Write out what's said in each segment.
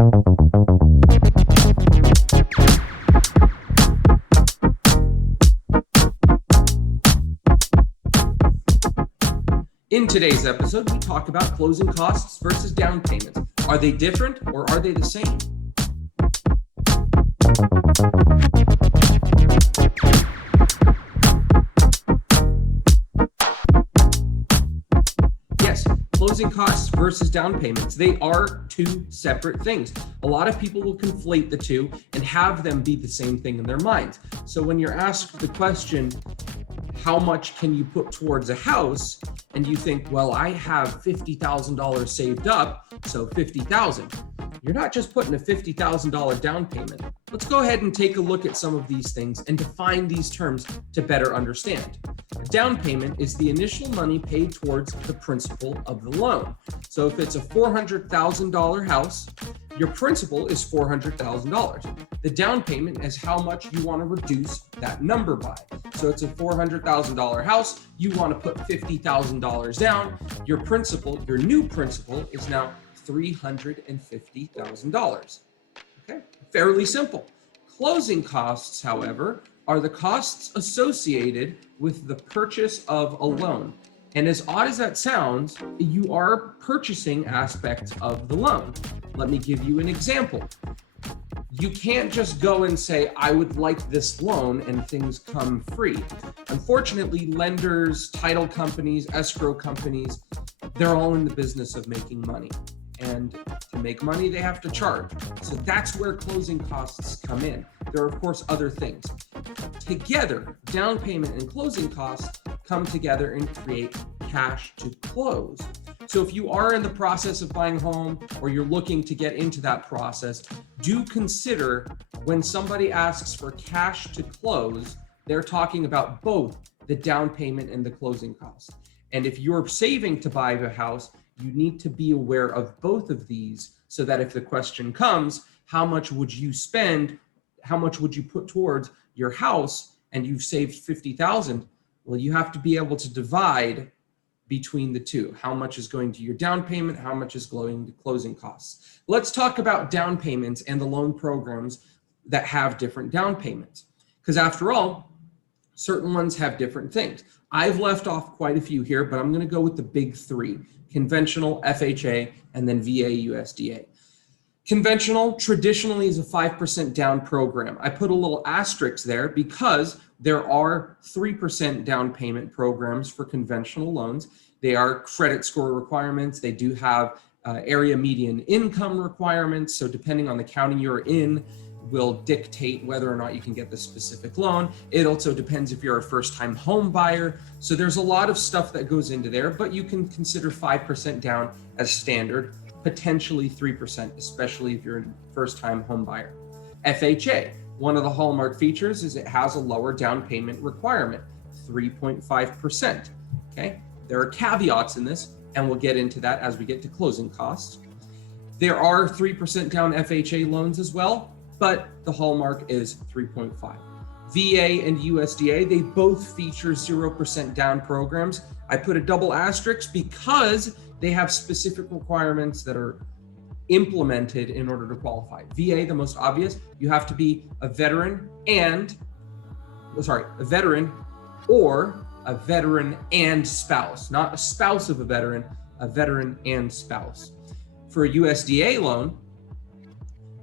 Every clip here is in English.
In today's episode, we talk about closing costs versus down payments. Are they different or are they the same? Yes, closing costs versus down payments. They are two separate things. A lot of people will conflate the two and have them be the same thing in their minds. So when you're asked the question, how much can you put towards a house? And you think, well, I have $50,000 saved up, so $50,000. You're not just putting a $50,000 down payment. Let's go ahead and take a look at some of these things and define these terms to better understand. A down payment is the initial money paid towards the principal of the loan. So if it's a $400,000 house, your principal is $400,000. The down payment is how much you want to reduce that number by. So it's a $400,000 house, you want to put $50,000 down, your new principal is now $350,000. Okay, fairly simple. Closing costs, however, are the costs associated with the purchase of a loan. And as odd as that sounds, you are purchasing aspects of the loan. Let me give you an example. You can't just go and say, I would like this loan and things come free. Unfortunately, lenders, title companies, escrow companies, they're all in the business of making money. And to make money, they have to charge. So that's where closing costs come in. There are, of course, other things. Together, down payment and closing costs come together and create cash to close. So if you are in the process of buying a home or you're looking to get into that process, do consider when somebody asks for cash to close, they're talking about both the down payment and the closing costs. And if you're saving to buy the house, you need to be aware of both of these so that if the question comes, how much would you spend? How much would you put towards your house? And you've saved $50,000. Well, you have to be able to divide between the two. How much is going to your down payment? How much is going to closing costs? Let's talk about down payments and the loan programs that have different down payments. Because after all, certain ones have different things. I've left off quite a few here, but I'm going to go with the big three: conventional, FHA, and then VA USDA. Conventional traditionally is a 5% down program. I put a little asterisk there because there are 3% down payment programs for conventional loans. They are credit score requirements. They do have area median income requirements. So depending on the county you're in, will dictate whether or not you can get the specific loan. It also depends if you're a first-time home buyer. So there's a lot of stuff that goes into there, but you can consider 5% down as standard, potentially 3%, especially if you're a first-time home buyer. FHA, one of the hallmark features is it has a lower down payment requirement, 3.5%. Okay, there are caveats in this, and we'll get into that as we get to closing costs. There are 3% down FHA loans as well, but the hallmark is 3.5. VA and USDA, they both feature 0% down programs. I put a double asterisk because they have specific requirements that are implemented in order to qualify. VA, the most obvious, you have to be a veteran or a veteran and spouse, not a spouse of a veteran and spouse. For a USDA loan,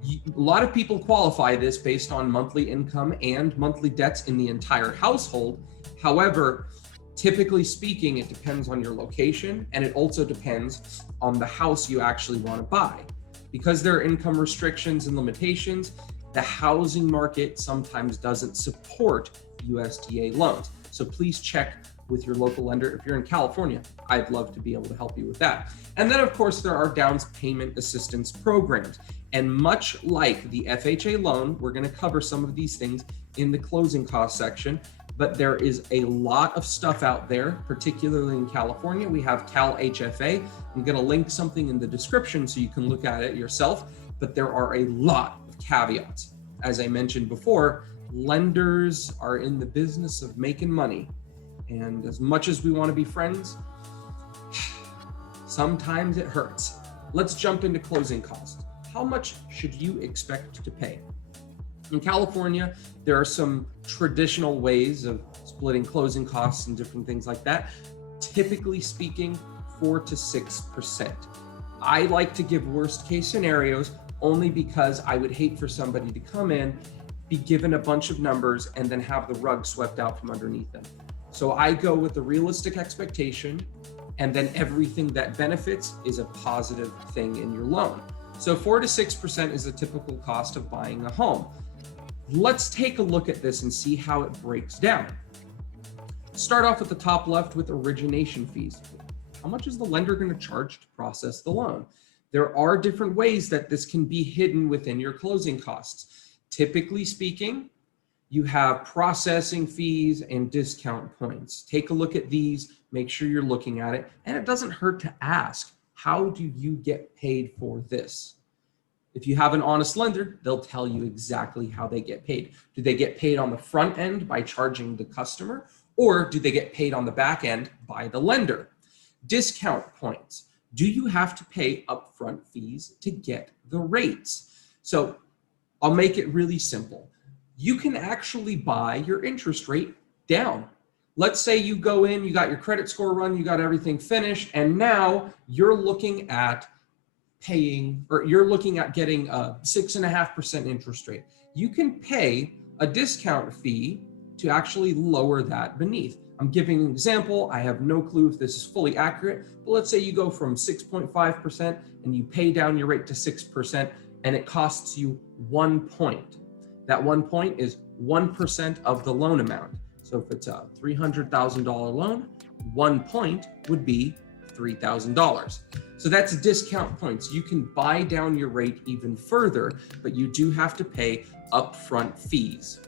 a lot of people qualify this based on monthly income and monthly debts in the entire household. However, typically speaking, it depends on your location, and it also depends on the house you actually want to buy. Because there are income restrictions and limitations, the housing market sometimes doesn't support USDA loans. So please check with your local lender. If you're in California, I'd love to be able to help you with that. And then of course, there are down payment assistance programs. And much like the FHA loan, we're gonna cover some of these things in the closing cost section, but there is a lot of stuff out there, particularly in California. We have Cal HFA. I'm gonna link something in the description so you can look at it yourself, but there are a lot of caveats. As I mentioned before, lenders are in the business of making money. And as much as we wanna be friends, sometimes it hurts. Let's jump into closing costs. how much should you expect to pay? In California, there are some traditional ways of splitting closing costs and different things like that. Typically speaking, 4 to 6%. I like to give worst case scenarios only because I would hate for somebody to come in, be given a bunch of numbers, and then have the rug swept out from underneath them. So I go with the realistic expectation, and then everything that benefits is a positive thing in your loan. So 4 to 6% is a typical cost of buying a home. Let's take a look at this and see how it breaks down. Start off at the top left with origination fees. How much is the lender going to charge to process the loan? There are different ways that this can be hidden within your closing costs. Typically speaking, you have processing fees and discount points. Take a look at these, make sure you're looking at it, and it doesn't hurt to ask, how do you get paid for this? If you have an honest lender, they'll tell you exactly how they get paid. Do they get paid on the front end by charging the customer, or do they get paid on the back end by the lender? Discount points. Do you have to pay upfront fees to get the rates? So I'll make it really simple. You can actually buy your interest rate down. Let's say you go in, you got your credit score run, you got everything finished, and now you're looking at getting a 6.5% interest rate. You can pay a discount fee to actually lower that beneath. I'm giving an example. I have no clue if this is fully accurate, but let's say you go from 6.5% and you pay down your rate to 6%, and it costs you 1 point. That 1 point is 1% of the loan amount. So if it's a $300,000 loan, 1 point would be $3,000. So that's discount points. You can buy down your rate even further, but you do have to pay upfront fees.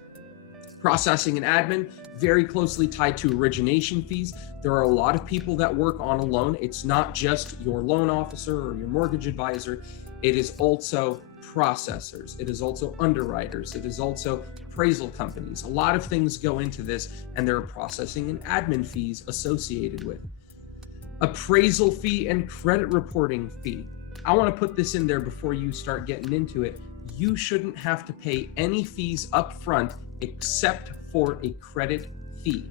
Processing and admin, very closely tied to origination fees. There are a lot of people that work on a loan. It's not just your loan officer or your mortgage advisor. It is also processors. It is also underwriters. It is also appraisal companies. A lot of things go into this, and there are processing and admin fees associated with. Appraisal fee and credit reporting fee. I want to put this in there before you start getting into it. You shouldn't have to pay any fees up front except for a credit fee.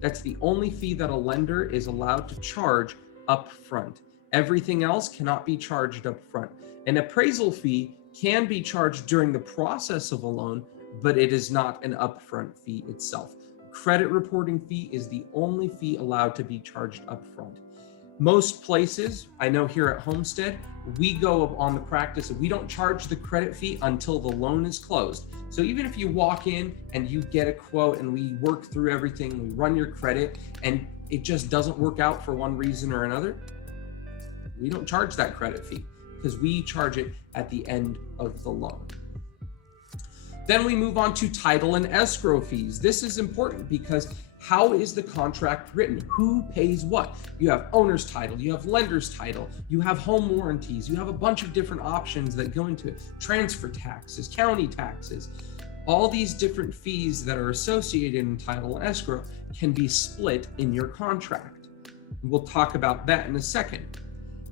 That's the only fee that a lender is allowed to charge up front. Everything else cannot be charged up front. An appraisal fee can be charged during the process of a loan, but it is not an upfront fee itself. Credit reporting fee is the only fee allowed to be charged up front. Most places, I know here at Homestead, we go on the practice of we don't charge the credit fee until the loan is closed. So even if you walk in and you get a quote and we work through everything, we run your credit, and it just doesn't work out for one reason or another, we don't charge that credit fee because we charge it at the end of the loan. Then we move on to title and escrow fees. This is important because how is the contract written? Who pays what? You have owner's title, you have lender's title, you have home warranties, you have a bunch of different options that go into it. Transfer taxes, county taxes, all these different fees that are associated in title and escrow can be split in your contract. We'll talk about that in a second.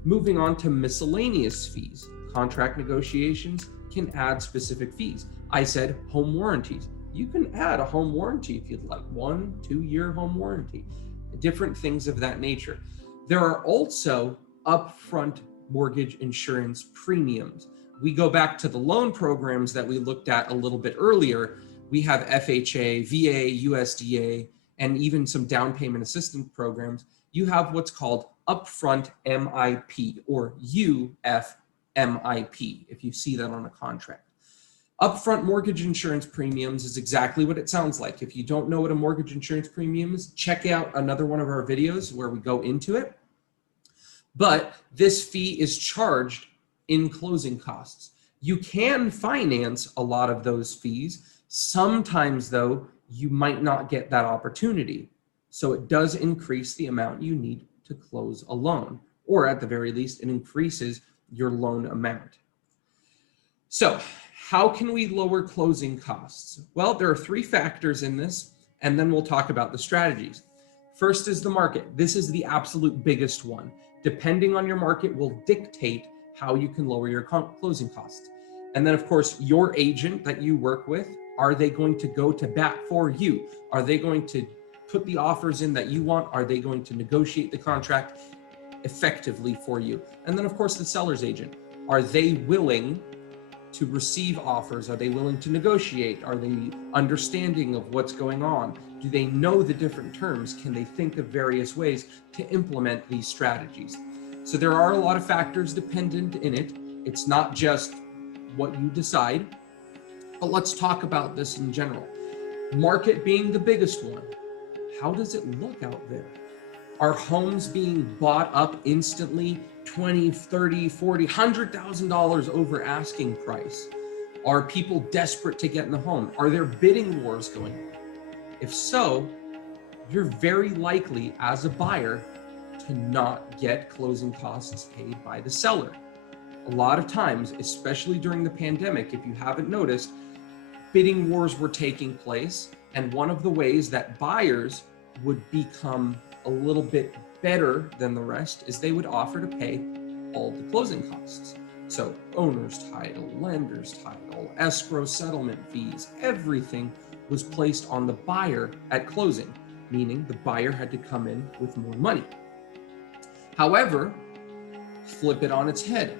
Moving on to miscellaneous fees. Contract negotiations can add specific fees. I said home warranties. You can add a home warranty if you'd like, 1-2 year home warranty, different things of that nature. There are also upfront mortgage insurance premiums. We go back to the loan programs that we looked at a little bit earlier. We have FHA, VA, USDA, and even some down payment assistance programs. You have what's called upfront MIP or UFMIP, if you see that on a contract. Upfront mortgage insurance premiums is exactly what it sounds like. If you don't know what a mortgage insurance premium is, check out another one of our videos where we go into it. But this fee is charged in closing costs. You can finance a lot of those fees. Sometimes, though, you might not get that opportunity. So it does increase the amount you need to close a loan, or at the very least, it increases your loan amount. So how can we lower closing costs? Well, there are 3 factors in this, and then we'll talk about the strategies. First is the market. This is the absolute biggest one. Depending on your market will dictate how you can lower your closing costs. And then of course, your agent that you work with, are they going to go to bat for you? Are they going to put the offers in that you want? Are they going to negotiate the contract effectively for you? And then of course, the seller's agent, are they willing to receive offers? Are they willing to negotiate? Are they understanding of what's going on? Do they know the different terms? Can they think of various ways to implement these strategies? So there are a lot of factors dependent in it. It's not just what you decide, but let's talk about this in general. Market being the biggest one. How does it look out there? Are homes being bought up instantly, $20,000, $30,000, $40,000, $100,000 over asking price? Are people desperate to get in the home? Are there bidding wars going on? If so, you're very likely as a buyer to not get closing costs paid by the seller. A lot of times, especially during the pandemic, if you haven't noticed, bidding wars were taking place. And one of the ways that buyers would become a little bit better than the rest is they would offer to pay all the closing costs. So owner's title, lender's title, escrow settlement fees, everything was placed on the buyer at closing, meaning the buyer had to come in with more money. However, flip it on its head.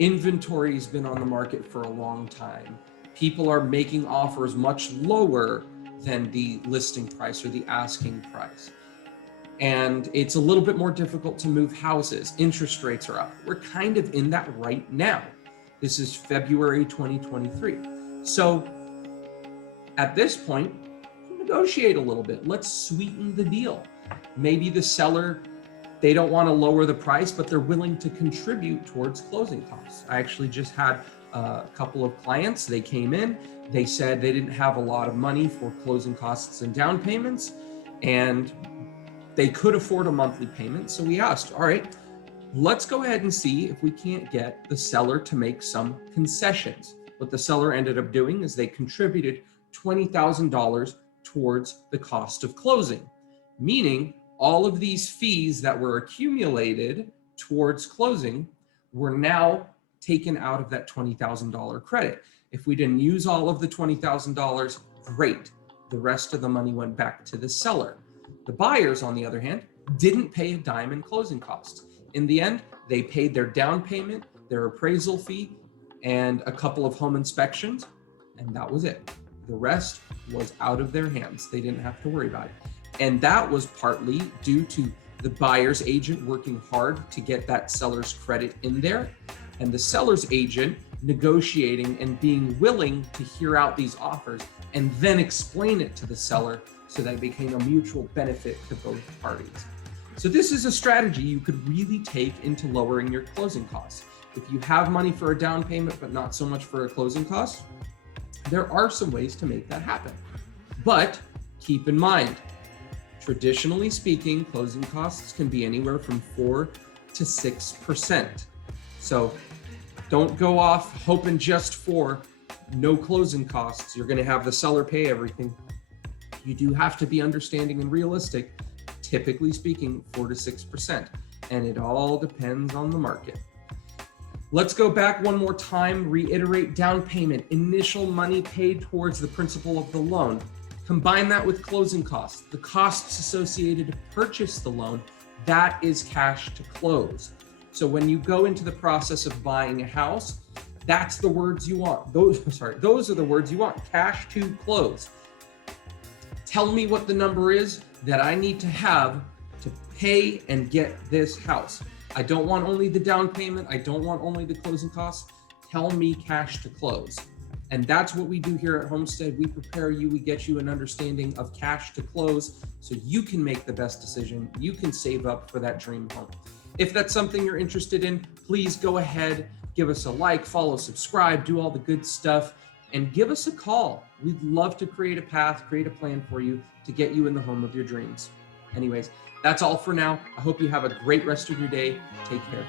Inventory has been on the market for a long time. People are making offers much lower than the listing price or the asking price. And it's a little bit more difficult to move houses. Interest rates are up. We're kind of in that right now. This is February 2023. So at this point, negotiate a little bit. Let's sweeten the deal. Maybe the seller, they don't want to lower the price, but they're willing to contribute towards closing costs. I actually just had a couple of clients. They came in, they said they didn't have a lot of money for closing costs and down payments, and they could afford a monthly payment. So we asked, all right, let's go ahead and see if we can't get the seller to make some concessions. What the seller ended up doing is they contributed $20,000 towards the cost of closing, meaning all of these fees that were accumulated towards closing were now taken out of that $20,000 credit. If we didn't use all of the $20,000, great. The rest of the money went back to the seller. The buyers, on the other hand, didn't pay a dime in closing costs. In the end, they paid their down payment, their appraisal fee, and a couple of home inspections, and that was it. The rest was out of their hands. They didn't have to worry about it. And that was partly due to the buyer's agent working hard to get that seller's credit in there, and the seller's agent negotiating and being willing to hear out these offers and then explain it to the seller so that it became a mutual benefit to both parties. So this is a strategy you could really take into lowering your closing costs. If you have money for a down payment, but not so much for a closing cost, there are some ways to make that happen. But keep in mind, traditionally speaking, closing costs can be anywhere from 4 to 6%. So don't go off hoping just for no closing costs. You're going to have the seller pay everything. You do have to be understanding and realistic, typically speaking, 4 to 6%. And it all depends on the market. Let's go back one more time, reiterate down payment, initial money paid towards the principal of the loan. Combine that with closing costs, the costs associated to purchase the loan, that is cash to close. So when you go into the process of buying a house, that's the words you want. Those are the words you want, cash to close. Tell me what the number is that I need to have to pay and get this house. I don't want only the down payment. I don't want only the closing costs. Tell me cash to close. And that's what we do here at Homestead. We prepare you, we get you an understanding of cash to close so you can make the best decision. You can save up for that dream home. If that's something you're interested in, please go ahead, give us a like, follow, subscribe, do all the good stuff, and give us a call. We'd love to create a path, create a plan for you to get you in the home of your dreams. Anyways, that's all for now. I hope you have a great rest of your day. Take care.